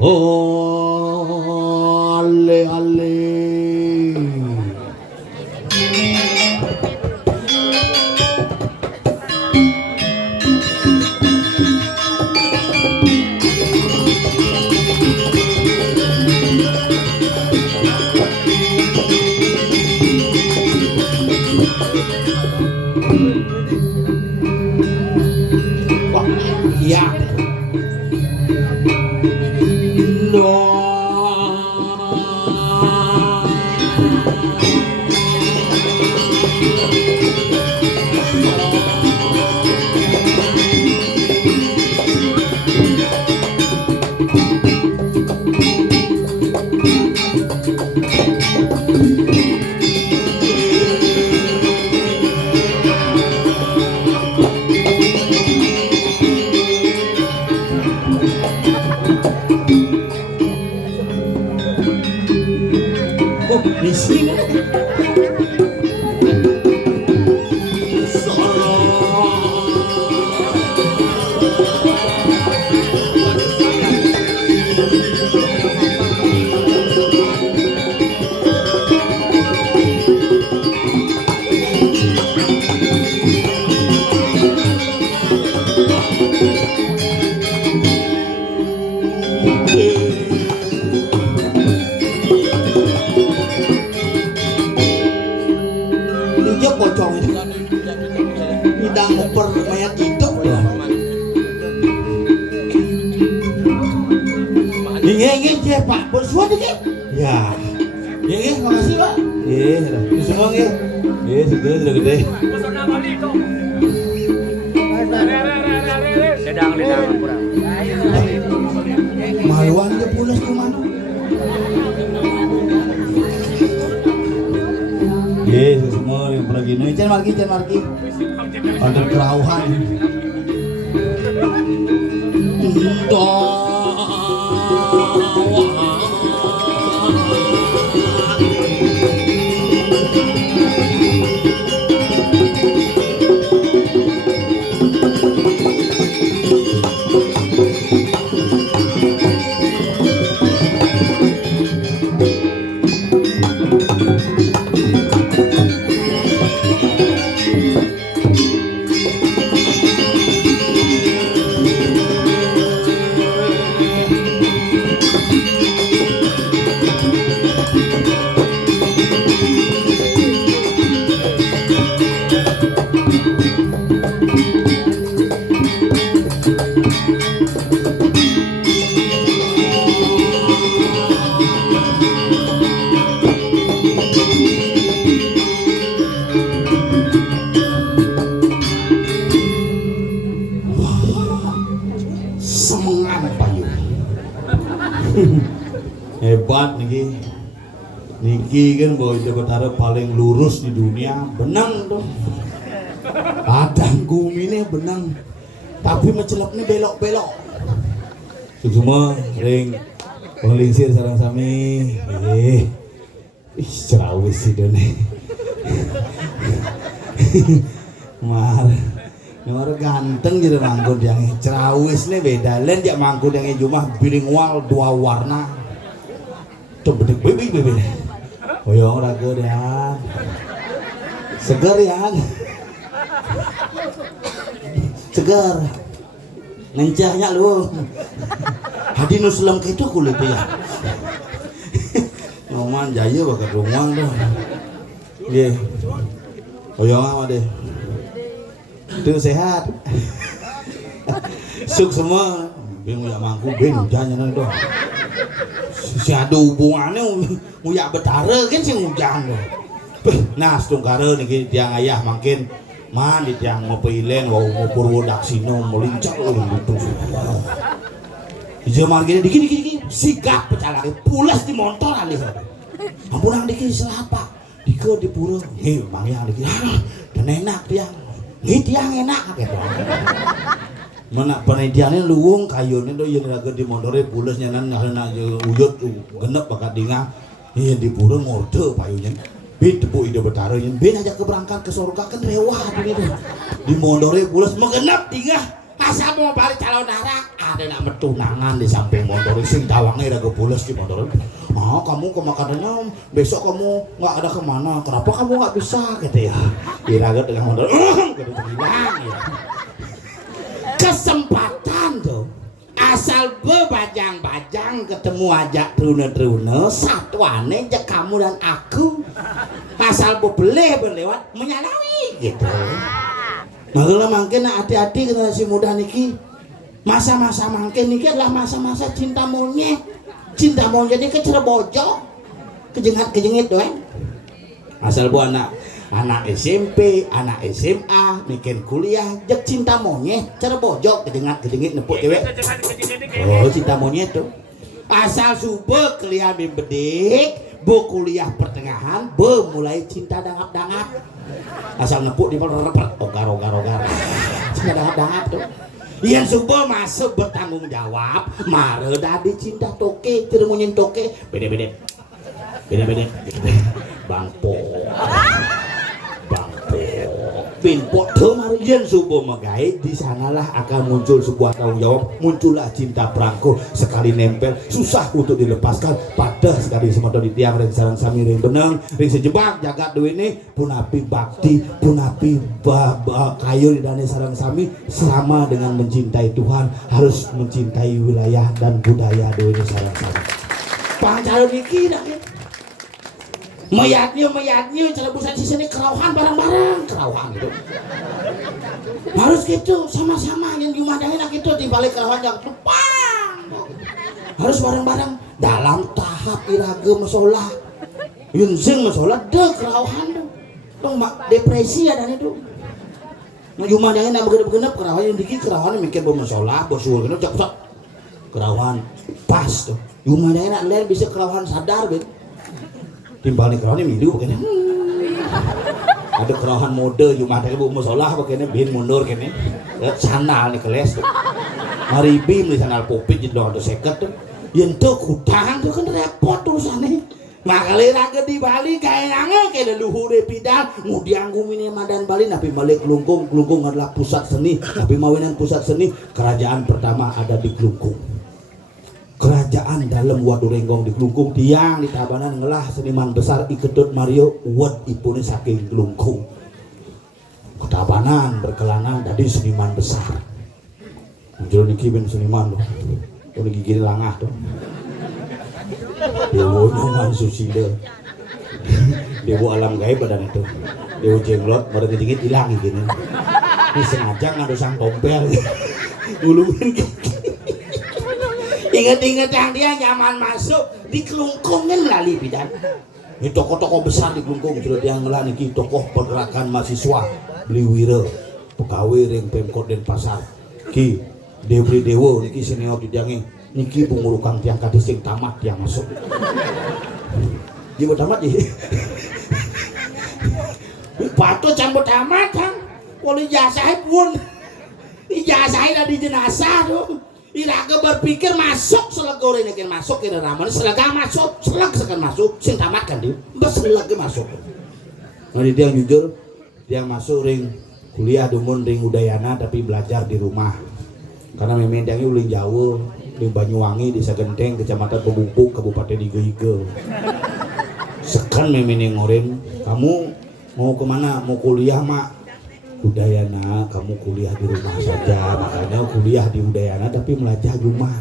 oh ale ale ya no di sini dia pocong itu tidak mempermayat hidup ingin je pak bersuara dikit ya ingin makasih pak ini semua segera sudah gede Ledang kurang maluan dia pulas kemana semua yang pergi nih Cen Marki ada kerauhan hebat Niki kan bahwa Jabatan paling lurus di dunia benang tuh padang gumine benang tapi menceloknya belok-belok semua ring penglingsir sarang sami cerawis sih dene Mar ganteng jadi mangkut yang cerawis nih beda lain jak mangkut yang cuma bilingual dua warna tuh bedek bebe hoyong raga ya segar ya segar ngencahnya lu hadi nusulam gitu kulit ya ngoman jaya bakal rumah tuh iya hoyong apa deh tuh sehat suk semua bingung ya mangku bingung jangan tuh si ada hubungannya nguyak betara kan si hujan tuh nah setungkara nih tiang ayah makin man di tiang mau peilen mau Purwodaksina mau lincah loh gitu zaman gini dikit sigap pecah lagi pulas di motor alih ampunang dikit selapak dikit di pura mang yang dikit dan enak tiang tiang enak gitu mana penediannya luwung kayunya tuh yang raga di motornya pulas nyanan karena uyut genep bakat dingah iya di pura ngorde payunya bin tepu ide betarunya bin aja keberangkat ke surga kan rewah ini tuh di motornya pulas mengenap dingah Asal mau balik calon darah, ada nak metunangan di samping motor sing tawangnya udah kebulas di motor. Ah, kamu ke makanannya besok kamu nggak ada kemana? Kenapa kamu nggak bisa? Gitu ya. Iraga dengan motor, gitu bilang ya. Kesempatan tuh, asal bebajang-bajang ketemu aja trune-trune, satuane aja kamu dan aku. Asal berlewat menyalawi gitu. Makanya mungkin hati-hati generasi muda niki. Masa-masa mungkin niki adalah masa-masa cinta monyet. Cinta monyet ini kecerbojok, kejengat-kejengit doang. Asal bu anak SMP, anak SMA, bikin kuliah, jek cinta monyet, cerbojok, kejengat-kejengit nepuk cewek. Oh cinta monyet tuh. Asal subuh kuliah bedik, bu kuliah pertengahan, bu mulai cinta dangap-dangap. Asal nepuk di perut, ogar. Cinta dangap-dangap tuh. Yang subuh masuk bertanggung jawab, mare dadi cinta toke, termunyin toke, bede-bede, bangpo, pinpot tuh mari yang subuh megait, di sanalah akan muncul sebuah tanggung jawab, muncullah cinta perangko, sekali nempel, susah untuk dilepaskan, padah sekali semata di tiang ring sarang sami ring benang, ring sejebak jagat duwe ini, punapi bakti, punapi kayu di dane sarang sami, sama dengan mencintai Tuhan, harus mencintai wilayah dan budaya duwe ini sarang sami. Pangcalo niki dah mayatnya celebusan sisanya kerauhan bareng-bareng kerauhan gitu harus gitu sama-sama yang dimadangin gitu di balik kerauhan yang lupang harus bareng-bareng dalam tahap iraga masalah yunzing masalah deh kerauhan tuh dong depresi ya dan itu dimadangin yang begenep-begenep kerauhan yang dikit kerauhan yang mikir bermasalah bosul gitu cek kerauhan pas tuh dimadangin yang lain bisa kerauhan sadar gitu timbal nih kerauhan ini begini ada kerauhan mode cuma ada ibu musolah begini bin mundur gini sandal nih keles maribim di sandal popit jadi ada seket tuh yang tuh kutang tuh kan repot tulisannya makanya raga di Bali kayak nangga kayak luhur pidal ngudiang gumini madan Bali tapi balik Glungkung adalah pusat seni tapi mawinan pusat seni kerajaan pertama ada di Glungkung. Kerajaan dalam Wadu Renggong di Glungkung tiang di Tabanan ngelah seniman besar Ikedut Mario wad ipune saking Glungkung Tabanan berkelana jadi seniman besar muncul niki ben seniman loh kalau gigi langah tuh dewa nyoman susila dewa alam gaib badan itu dewa jenglot baru dikit hilang gini ini sengaja ngadu sang tompel ngulungin gigi inget-inget yang dia nyaman masuk di Glungkungin lali bidan ini tokoh-tokoh besar di Glungkung sudah dia ngelah niki tokoh pergerakan mahasiswa beli wira pegawai ring Pemkot Denpasar ki Dewi Dewo niki senior didangi niki pengurukang tiang kadis sing tamat yang masuk dia tamat ya patut campur tamat kan kalau ijazahnya pun ijazahnya dari jenazah tuh iraga berpikir masuk selegor ini kan masuk kira ramai selega masuk seleg sekan masuk sing tamat kan dia berselegi masuk nah dia yang jujur dia masuk ring kuliah dumun ring Udayana tapi belajar di rumah karena memang dia ulin jauh di Banyuwangi di Sagenteng kecamatan Pebupuk Kabupaten Igo-Igo sekan memang ngorin kamu mau kemana mau kuliah mak Udayana kamu kuliah di rumah saja makanya kuliah di Udayana tapi belajar rumah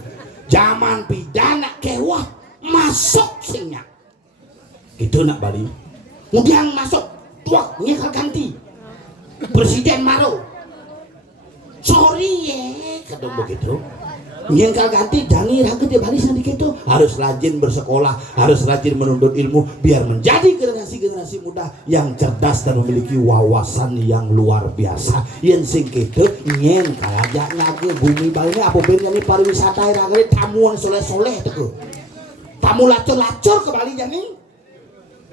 zaman pidana kewah masuk singnya itu nak Bali kemudian masuk tuak nyekal ganti Presiden Maro sorry ya kadang begitu nyekal ganti jangan ragu di Bali sedikit itu harus rajin bersekolah harus rajin menuntut ilmu biar menjadi generasi muda yang cerdas dan memiliki wawasan yang luar biasa yang sing kitu nyen kalajak naga bumi Bali ini apa bener ini pariwisata iragane tamu yang soleh-soleh tuh tamu lacur-lacur ke Bali jani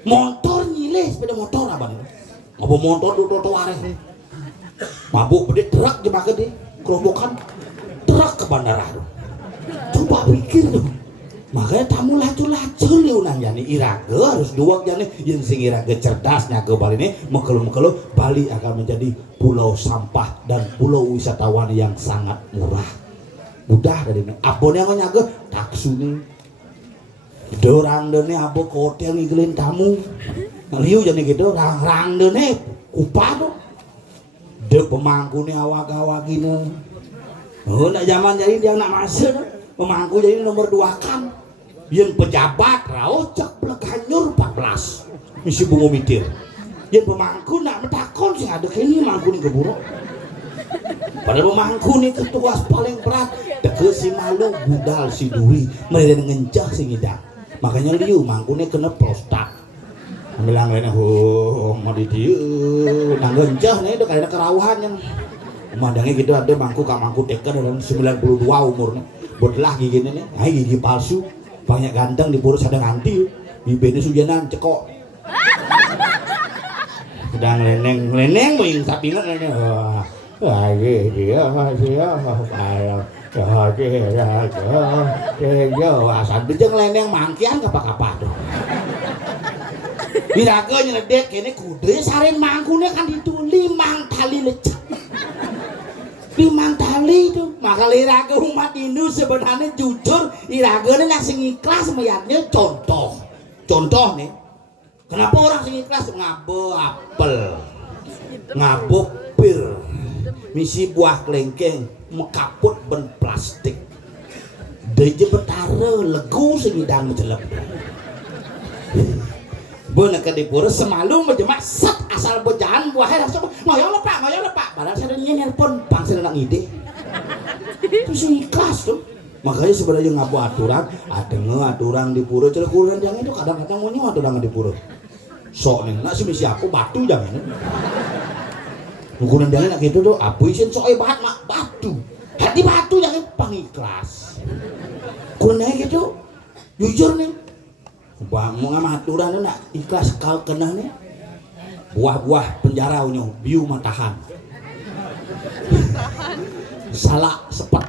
motor nyileh sepeda motor apa nih apa motor du trotoar mabuk gede truk jebak gede kerobokan truk ke bandara tuh coba pikir tuh Makanya tamu lacur-lacur liunan jani Iraga harus duak jani yang sing Iraga cerdasnya ke Bali ini mekelu-mekelu Bali akan menjadi pulau sampah dan pulau wisatawan yang sangat murah. Mudah dari ini abonnya kok nyaga taksu nih dorang dene abo ke hotel ngigilin tamu liu jadi gitu rang dene upah tuh dek pemangku nih awak-awak gini nak zaman jadi dia nak masuk pemangku jadi nomor 2 kan yang pejabat raucak pelekanyur 14 misi bungo mitir yang pemangku nak metakon sih ada kini mangku nih keburu pada pemangku nih ketuas paling berat deke si malu budal si duwi mereka ngencah si ngidang makanya liu mangku nih kena prostat bilang lainnya mau di dia nah ngencah nih udah kayaknya kerawuhan yang memandangnya gitu ada mangku kak mangku teken dalam 92 umurnya belah gigi nih gigi palsu banyak ganteng di purus ada nganti bibirnya sujanan cekok sedang leneng main sapingan ini lagi dia asal bejeng leneng mangkian apa-apa tuh Iraga nyeledek kene kude sarin mangkune kan itu 5 tali lecek 5 tali itu maka Iraga umat Hindu sebenarnya jujur Iraga ini yang sing ikhlas melihatnya contoh nih kenapa orang sing ikhlas ngabo apel ngabo pir misi buah kelengkeng mekaput ben plastik deje betara legu sing idang mencelep bener ke dipura semalu menjemak set asal bojahan buahnya langsung ngoyong lepak padahal saya udah nelpon pangsil nak ide itu sih ikhlas tuh makanya sebenarnya ngabu aturan ada aturan di pura celekuran jangan itu kadang-kadang mau aturan di pura sok nih nak misi aku batu jangan ukuran jangan nak gitu tuh abu isin sok banget mak batu hati batu jangan pangikhlas ukuran gitu jujur nih mau ngama aturan nak ikhlas kal kena nih buah-buah penjara unyu biu matahan salah sepet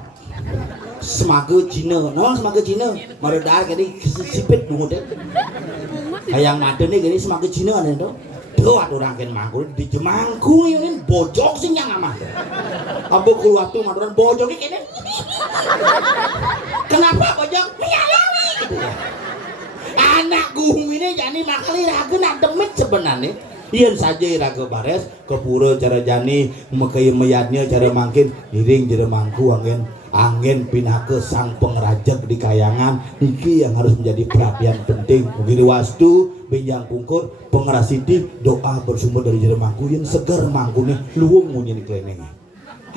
semaga Cina nama semaga Cina meredar kali sipit bungut deh hayang mata nih gini semaga Cina ada tuh tuh aturan kan mangku di jemangku ini bojok sih yang amah abu keluar tuh aturan bojoknya kini kenapa bojok menyayangi gitu ya anak guhum ini jani makali raga nak demit sebenarnya iyan saja raga bares kepura cara jani mekai meyatnya cara mangkin iring jere mangku angin pindah ke sang pengerajak di kayangan iki yang harus menjadi perhatian penting begini wastu benjang pungkur pengerasiti doa bersumber dari jere mangku yang segar mangku nih luwung munyi di klenengnya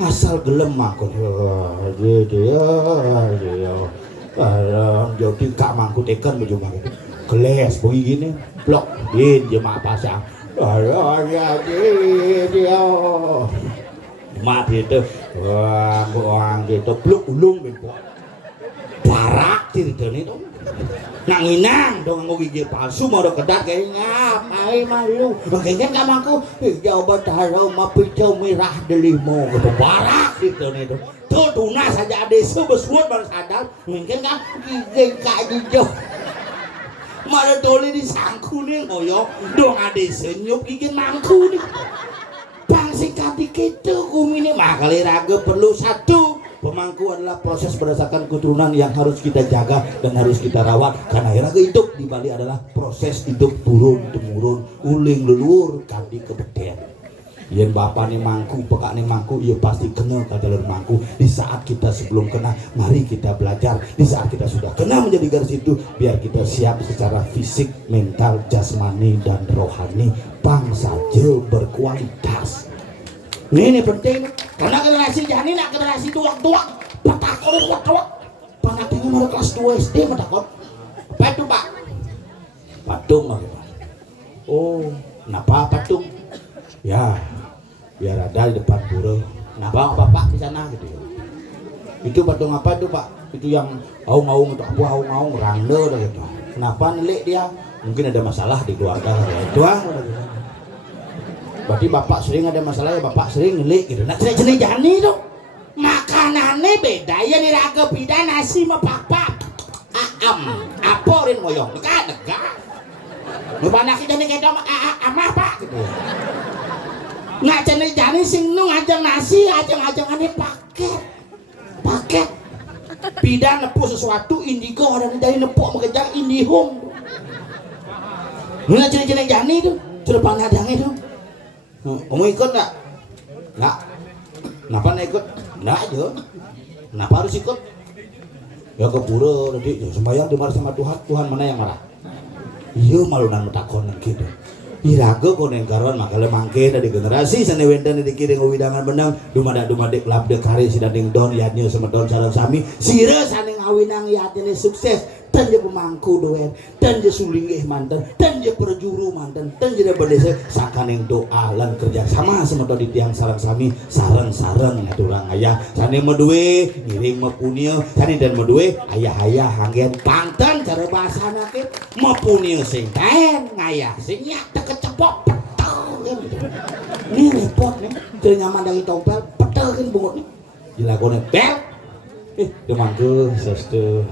asal gelem mangku jadi kak mangku tekan baju gitu geles begini blok din jemaah pasang dia mati itu orang gitu blok ulung gitu barak cerita nih dong nanginang dong mau gigi palsu mau kedat kayaknya ngapain malu makanya kak mangku hijau batara mah hijau merah delimo gitu barak gitu nih dong tuh tuna saja ada sebesut baru sadar mungkin kan gigi kak hijau malah doli di sangku nih ngoyo dong ada senyum gigi mangku nih bang singkat dikit kumi nih makali raga perlu satu pemangku adalah proses berdasarkan keturunan yang harus kita jaga dan harus kita rawat karena raga hidup di Bali adalah proses hidup turun temurun uling leluhur kandi kebeten yen bapak nih mangku pekak nih mangku ia pasti kena ke jalur mangku di saat kita sebelum kena mari kita belajar di saat kita sudah kena menjadi garis itu biar kita siap secara fisik mental jasmani dan rohani pang saja berkualitas ini penting karena generasi jani nak generasi tuak-tuak patakon tuak-tuak panaknya mau kelas 2 SD patakon apa itu pak patung oh kenapa patung ya biar ada di depan pura kenapa bapak di sana gitu ya itu patung apa itu pak itu yang aung-aung untuk apa aung-aung rande gitu kenapa nelik dia mungkin ada masalah di keluarga ya itu berarti bapak sering ada masalah ya bapak sering nelik gitu nah jenis jani tuh makanannya beda ya nih raga beda nasi sama papa apa rin moyong nega nu banyak jane kedo amah pak gitu nah jane sing nu ngajeng nasi ajeng-ajengane paket bidang nepuk sesuatu indigo dan dari nepuk mengejar indihome nah jane itu sudah panadang itu kamu ikut nggak kenapa nggak ikut nggak aja kenapa harus ikut ya ke pura tadi sembahyang dimarah sama Tuhan mana yang marah iya malunan metakonan gitu iraga konen karuan makale mangke dari generasi sane wendan dikiring widangan benang dumadak labde kari sidanding don yatnya semedon sareng sami sira sane ngawinang yatine sukses dan je pemangku doen dan je sulinggih manten dan je perjuru manten dan je berdesa sakaning doa lan kerja sama semedon di tiang sareng sami sareng ngaturang aya sane meduwe ngiring mepunia sane dan meduwe ayah hanggen panten cara bahasana ke mepunia sing ten ngayah sing nyak kecepok petel gitu. Ini repot nih dari nyaman dari tompel petel kan bungut nih dilakoni bel dia mangke sestu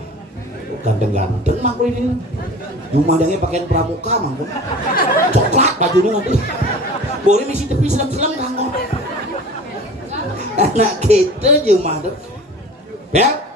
ganteng mangku ini jumandangnya pakaian pramuka mangku coklat bajunya nanti boleh misi tepi selam kanggo anak kita jumandang bel